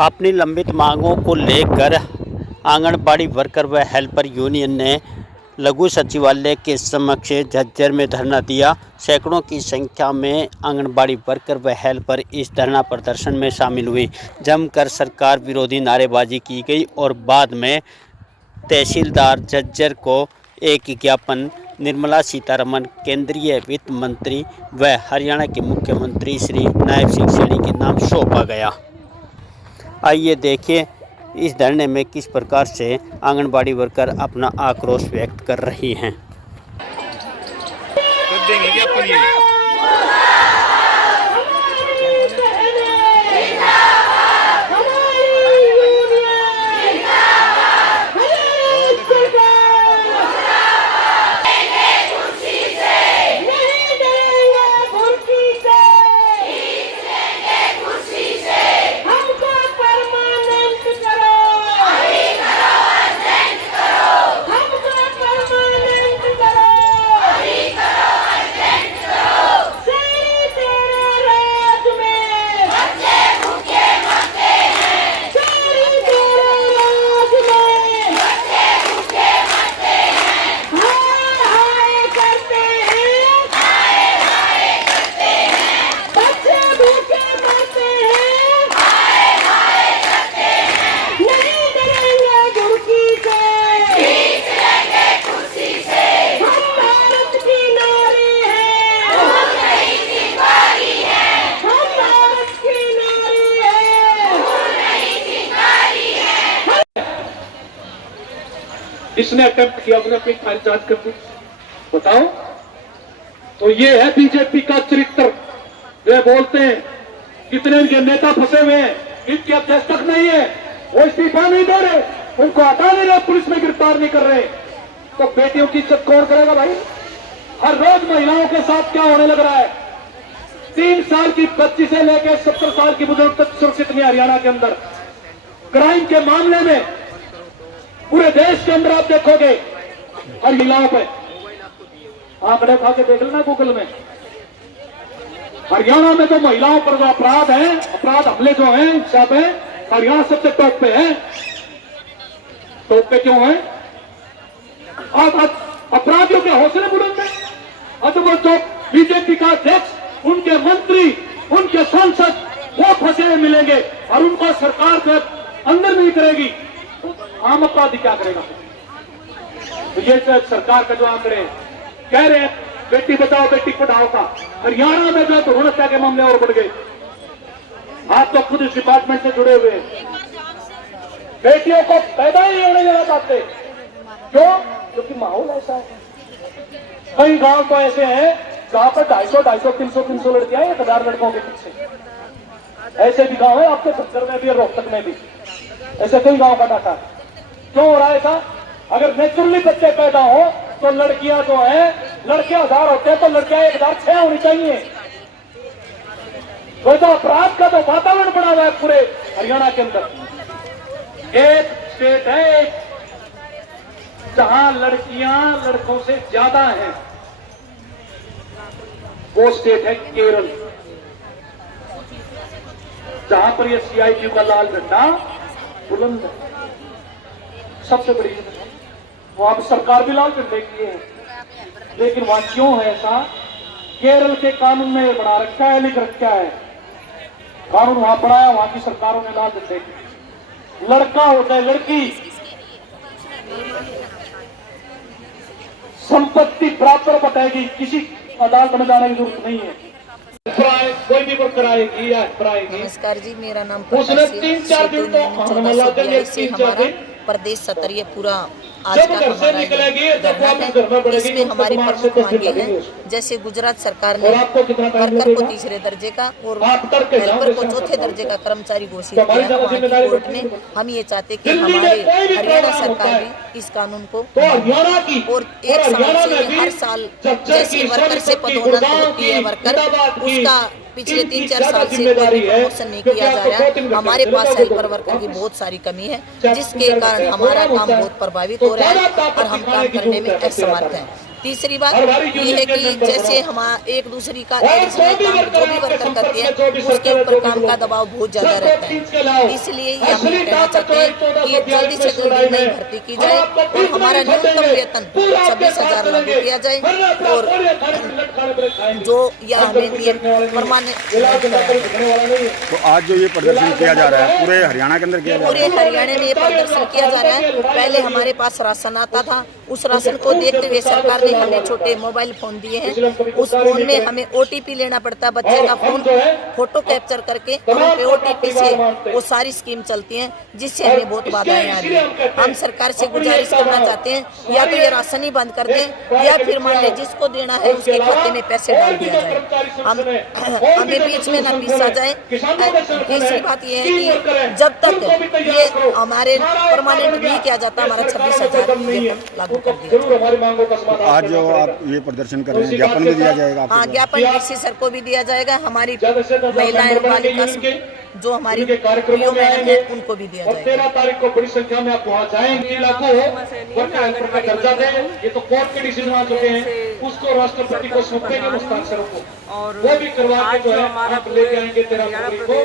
अपनी लंबित मांगों को लेकर आंगनबाड़ी वर्कर व हेल्पर यूनियन ने लघु सचिवालय के समक्ष झज्जर में धरना दिया। सैकड़ों की संख्या में आंगनबाड़ी वर्कर व हेल्पर इस धरना प्रदर्शन में शामिल हुई। जमकर सरकार विरोधी नारेबाजी की गई और बाद में तहसीलदार झज्जर को एक ज्ञापन निर्मला सीतारमण, केंद्रीय वित्त मंत्री व हरियाणा के मुख्यमंत्री श्री नायब सिंह सैनी के नाम सौंपा गया। आइए देखिए इस धरने में किस प्रकार से आंगनबाड़ी वर्कर अपना आक्रोश व्यक्त कर रही हैं। इसने अटेम्प्ट किया उसने अपनी फाइल जांच कर दी। बताओ, तो ये है बीजेपी का चरित्र। वे बोलते हैं कितने इनके नेता फंसे हुए हैं, इनके अध्यक्ष तक नहीं है, वो इस्तीफा नहीं दे रहे, उनको हटा नहीं रहे, पुलिस में गिरफ्तार नहीं कर रहे, तो बेटियों की इज्जत कौन करेगा भाई? हर रोज महिलाओं के साथ क्या होने लग रहा है? 3 साल की बच्ची से लेकर 70 साल की बुजुर्ग तक सुरक्षित नहीं। हरियाणा के अंदर क्राइम के मामले में पूरे देश के अंदर आप देखोगे हर महिलाओं पे आंकड़े उठा के देख लेना गूगल में। हरियाणा में जो महिलाओं पर जो अपराध है, अपराध हमले जो हैं, सब है हरियाणा सबसे टॉप पे है। टॉप पे क्यों है? अपराधियों के हौसले बुलंद है। और वो जो बीजेपी का अध्यक्ष, उनके मंत्री, उनके सांसद वो फंसे हुए मिलेंगे और उनको सरकार के अंदर नहीं करेगी, आम अपराधी क्या करेगा? तो ये सरकार का जो आंकड़े कह रहे हैं बेटी बचाओ बेटी पढ़ाओ का, हरियाणा में जो भ्रूण हत्या के मामले और बढ़ गए। आप तो खुद इस डिपार्टमेंट से जुड़े हुए हैं। बेटियों को पैदा ही होने देना चाहते। क्यों? क्योंकि माहौल ऐसा है। कई गांव तो ऐसे हैं जहां पर 250, 300 लड़कियां हैं 1000 लड़कों के पीछे। ऐसे भी गांव है आपके झज्जर में भी और रोहतक में भी, ऐसे कई गांव का डाटा है। क्यों हो रहा है ऐसा? अगर नेचुरली बच्चे पैदा हो तो लड़कियां जो है, लड़के 1000 होते हैं तो लड़कियां 1006 होनी चाहिए। तो अपराध का तो वातावरण बना हुआ है पूरे हरियाणा के अंदर। एक स्टेट है जहां लड़कियां लड़कों से ज्यादा हैं, वो स्टेट है केरल, जहां पर ये CITU का लाल झंडा बुलंद है। सबसे बड़ी वहां पर सरकार भी लाल झंडे की है, लेकिन वहां क्यों है ऐसा? केरल के कानून में बना रखा है, लिख रखा है, कानून वहां पड़ा है, वहां की सरकारों ने लाल झंडे की। लड़का होता है लड़की, संपत्ति बराबर बटाएगी, किसी अदालत में जाने की जरूरत नहीं है। कोई भी वर्क कराएगी या कराएगी। नमस्कार जी, मेरा नाम उसने 3-4 दिन तो हमारा प्रदेश स्तरीय पूरा आज का हमारा धरना है। इसमें हमारी प्रमुख मांगे हैं, जैसे गुजरात सरकार ने वर्कर को 3रे दर्जे का और हेल्पर को 4थे दर्जे का कर्मचारी घोषित किया। वहाँ की कोर्ट ने हम ये चाहते कि हमारे हरियाणा सरकार भी इस कानून को और 1 साल से हर साल जैसे वर्कर से पदोन्नति होती है वर्कर, उसका पिछले 3-4 साल से कोई प्रमोशन नहीं किया जा रहा है। हमारे पास हेल्पर वर्कर की बहुत सारी कमी है, जिसके कारण हमारा काम बहुत प्रभावित हो रहा है और हम काम करने में असमर्थ हैं। तीसरी बात ये है कि जैसे हम एक दूसरे का एडिशनल काम जो भी वर्कर करते हैं उसके ऊपर काम का दबाव बहुत ज़्यादा रहता है, इसलिए ये हम ये कहना चाहते हैं कि जल्दी से जल्दी नई भर्ती की जाए और हमारा न्यूनतम वेतन 26,000 लागू किया जाए और जो यह हमें परमानेंट। तो आज जो ये प्रदर्शन किया जा रहा है पूरे हरियाणा के अंदर किया जा रहा है? पूरे हरियाणा में ये प्रदर्शन किया जा रहा है। पहले हमारे पास राशन आता था, उस राशन को देखते हुए सरकार ने हमें छोटे मोबाइल फोन दिए हैं। उस फोन में हमें OTP लेना पड़ता है, बच्चे का फोन फोटो कैप्चर करके और OTP से वो सारी स्कीम चलती है, जिससे हमें बहुत बाधाएं आ रही है। हम सरकार से गुजारिश करना चाहते हैं या तो ये राशन ही बंद कर दें या फिर मान लें जिसको देना है उसके खाते में पैसे डाल दिया जाए, हमें बीच में न पीसा जाए। तीसरी बात ये है कि जब तक ये हमारे परमानेंट नहीं किया जाता हमारा 26,000 लागू कर दिया जाए। आज जो आप ये प्रदर्शन कर रहे हैं ज्ञापन भी दिया जाएगा आपको? हाँ, ज्ञापन DC सर को भी दिया जाएगा, हमारी महिलाएं बालिका जो हमारी प्रियो मैडम है उनको भी दिया जाएगा। 13 तारीख को बड़ी संख्या में आप वहाँ जाएंगे, लागू हो कर्जा दें, ये तो कोर्ट के डिसीजन आ चुके हैं, उसको राष्ट्रपति को सौंपेंगे हस्ताक्षरों को, और वो भी करवा के जो है आप लेके आएंगे 13 तारीख को।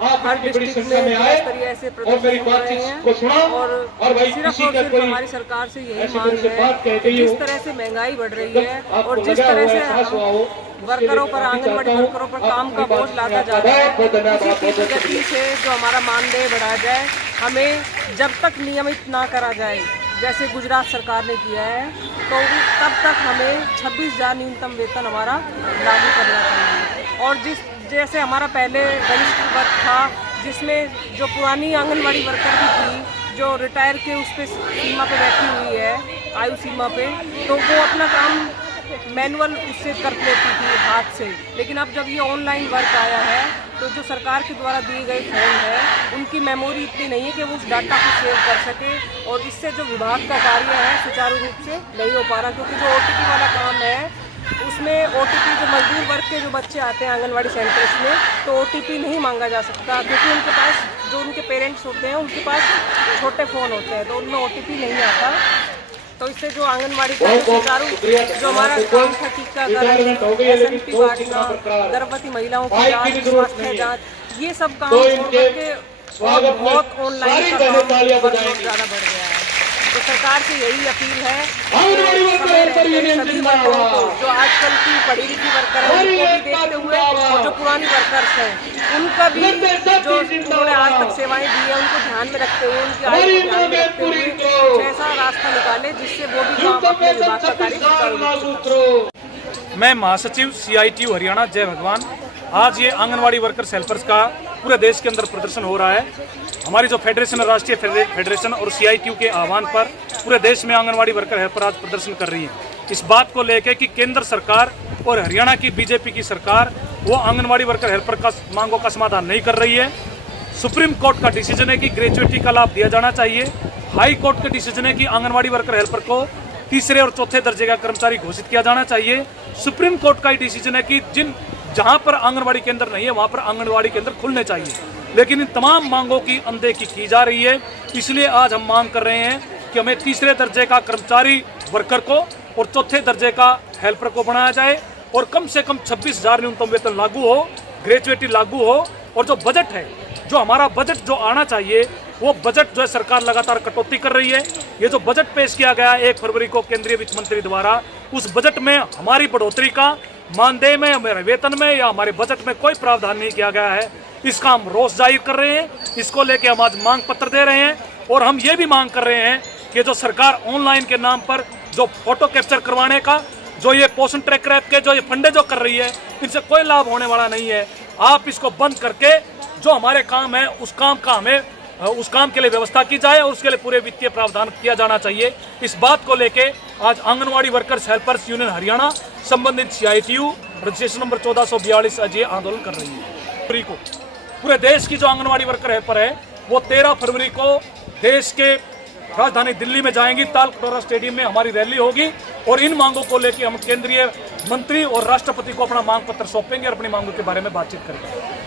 आप हर बड़ी संख्या में आए और मेरी बातचीत को सुना और भाई किसी का कोई हमारी सरकार से यही मांग है कि जिस तरह से महंगाई बढ़ रही है और जिस तरह से वर्करों पर, आंगनबाड़ी वर्करों पर काम का बोझ लादा जा रहा है, उसी की गति से जो हमारा मानदेय बढ़ाया जाए। हमें जब तक नियमित ना करा जाए जैसे गुजरात सरकार ने किया है तो तब तक हमें 26,000 न्यूनतम वेतन हमारा लागू करना चाहिए। और जैसे हमारा पहले वरिष्ठ वर्ग था जिसमें जो पुरानी आंगनबाड़ी वर्कर भी थी जो रिटायर के उस पे सीमा पे बैठी हुई है, आयु सीमा पे, तो वो अपना काम मैनुअल उससे कर लेती थी हाथ से, लेकिन अब जब ये ऑनलाइन वर्क आया है तो जो सरकार के द्वारा दिए गए फ़ोन है उनकी मेमोरी इतनी नहीं है कि वो उस डाटा को सेव कर सके, और इससे जो विभाग का कार्य है सुचारू रूप से नहीं हो पा रहा, क्योंकि जो OTP वाला काम है उसमें OTP जो मजदूर वर्ग के जो बच्चे आते हैं आंगनवाड़ी सेंटर्स में तो OTP नहीं मांगा जा सकता, क्योंकि उनके पास जो उनके पेरेंट्स होते हैं उनके पास छोटे फ़ोन होते हैं तो उनमें OTP नहीं आता। तो इससे जो आंगनबाड़ी का सुचारू जो हमारा काम था टीकाकरण, SMP बांटना, गर्भवती महिलाओं की जाँच, स्वास्थ्य जाँच, ये सब काम छोड़ करके बहुत ऑनलाइन का काम बहुत ज़्यादा बढ़ गया है। तो सरकार से यही अपील है सभी वर्करों को, जो आजकल की पढ़ी लिखी वर्कर है उनको भी देखते हुए और जो पुरानी वर्कर्स हैं उनका भी जो उन्होंने आज तक सेवाएं दी है उनको ध्यान में रखते हुए, उनकी आयु को ध्यान में रखते हुए कुछ ऐसा रास्ता निकाले जिससे वो भी काम अपने विभाग का कार्य सुचारू। मैं महासचिव CITU हरियाणा जय भगवान। आज ये आंगनवाड़ी वर्कर्स हेल्पर्स का पूरे देश के अंदर प्रदर्शन हो रहा है। हमारी जो फेडरेशन है, राष्ट्रीय फेडरेशन और CITU के आह्वान पर पूरे देश में आंगनवाड़ी वर्कर हेल्पर आज प्रदर्शन कर रही है, इस बात को लेकर कि केंद्र सरकार और हरियाणा की BJP की सरकार वो आंगनवाड़ी वर्कर हेल्पर का मांगों का समाधान नहीं कर रही है। सुप्रीम कोर्ट का डिसीजन है कि ग्रेजुएटी का लाभ दिया जाना चाहिए। हाई कोर्ट का डिसीजन है कि आंगनवाड़ी वर्कर हेल्पर को तीसरे और चौथे दर्जे का कर्मचारी घोषित किया जाना चाहिए। सुप्रीम कोर्ट का डिसीजन है कि जहां पर आंगनवाड़ी केंद्र नहीं है वहां पर आंगनवाड़ी केंद्र खुलने चाहिए, लेकिन इन तमाम मांगों की अनदेखी की जा रही है। इसलिए आज हम मांग कर रहे हैं कि हमें तीसरे दर्जे का कर्मचारी वर्कर को और चौथे दर्जे का हेल्पर को बनाया जाए और कम से कम 26,000 न्यूनतम वेतन लागू हो, ग्रेजुएटी लागू हो, और जो बजट है, जो हमारा बजट जो आना चाहिए वो बजट जो है सरकार लगातार कटौती कर रही है। ये जो बजट पेश किया गया 1 फरवरी को केंद्रीय वित्त मंत्री द्वारा, उस बजट में हमारी बढ़ोतरी का मानदेय में, हमारे वेतन में या हमारे बजट में कोई प्रावधान नहीं किया गया है। इसका हम रोष जाहिर कर रहे हैं, इसको लेके हम आज मांग पत्र दे रहे हैं और हम ये भी मांग कर रहे हैं कि जो सरकार ऑनलाइन के नाम पर जो फोटो कैप्चर करवाने का, जो ये पोषण ट्रैकर ऐप के जो ये फंडे जो कर रही है, इनसे कोई लाभ होने वाला नहीं है। आप इसको बंद करके जो हमारे काम है उस काम का हमें उस काम के लिए व्यवस्था की जाए और उसके लिए पूरे वित्तीय प्रावधान किया जाना चाहिए। इस बात को लेके आज anganwadi workers helpers union Haryana संबंधित CITU रजिस्ट्रेशन नंबर 1442 आज ये आंदोलन कर रही है। पूरे देश की जो आंगनवाड़ी वर्कर हेल्पर है वो 13 फरवरी को देश के राजधानी दिल्ली में जाएंगी, ताल कटोरा स्टेडियम में हमारी रैली होगी और इन मांगों को लेकर हम केंद्रीय मंत्री और राष्ट्रपति को अपना मांग पत्र सौंपेंगे और अपनी मांगों के बारे में बातचीत करेंगे।